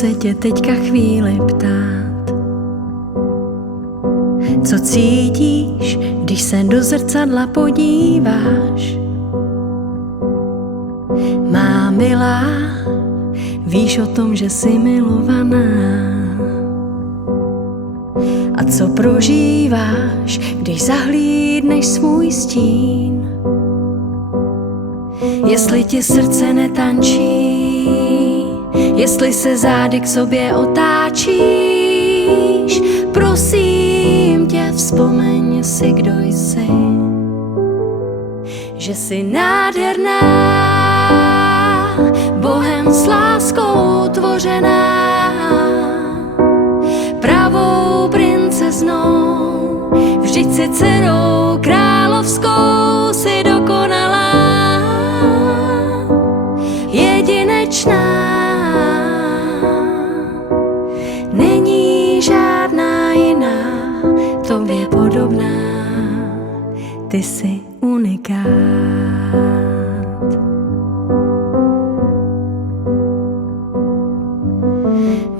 se tě teďka chvíli ptát, co cítíš, když se do zrcadla podíváš. Má milá, víš o tom, že jsi milovaná? A co prožíváš, když zahlídneš svůj stín? Jestli ti srdce netančí, jestli se zády k sobě otáčíš, prosím tě, vzpomeň si, kdo jsi. Že jsi nádherná, Bohem s láskou tvořená, pravou princeznou, vždyť si dcerou královskou, si dokonalá, jedinečná. Není žádná jiná tobě podobná, ty jsi unikát.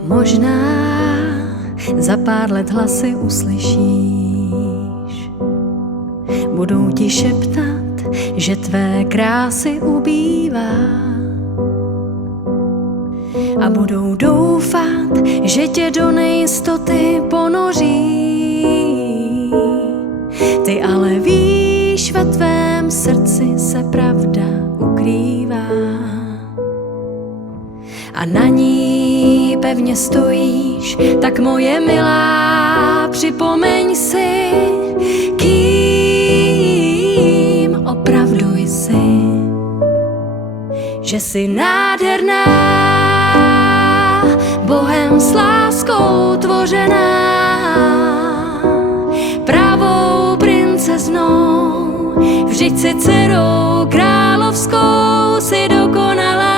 Možná za pár let hlasy uslyšíš, budou ti šeptat, že tvé krásy ubývá, a budou doufat, že tě do nejistoty ponoří. Ty ale víš, ve tvém srdci se pravda ukrývá a na ní pevně stojíš. Tak moje milá, připomeň si, kým opravdu jsi. Že jsi nádherná, Bohem s láskou tvořená, pravou princeznou, vždyť si dcerou královskou, si dokonalá,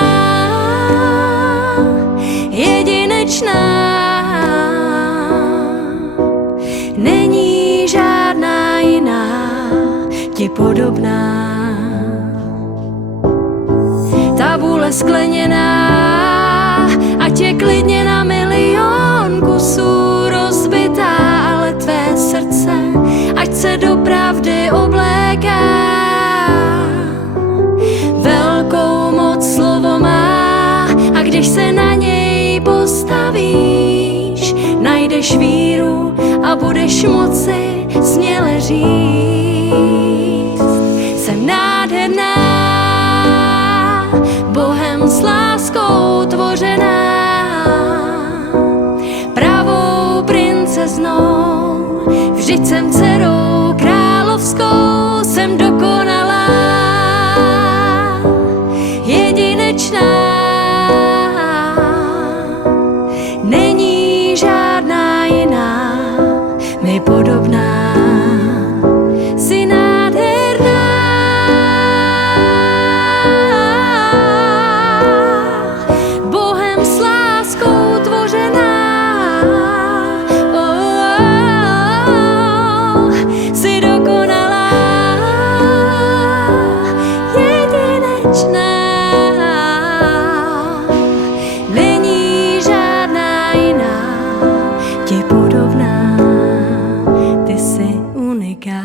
jedinečná. Není žádná jiná ti podobná. Tabule skleněná, ať je klidně na milion kusů rozbitá, ale tvé srdce, ať se do pravdy obléká. Velkou moc slovo má, a když se na něj postavíš, najdeš víru a budeš moci směle říct: jsem nádherná, Bohem s láskou tvořená, pravou princeznou, vždyť jsem dcerou královskou, jsem dokonalá, jedinečná. Není žádná jiná mi podobná. Jsi nádherná, Bohem s láskou tvořená, jsi dokonalá, jedinečná. Není žádná jiná ti podobná, ty jsi unikát.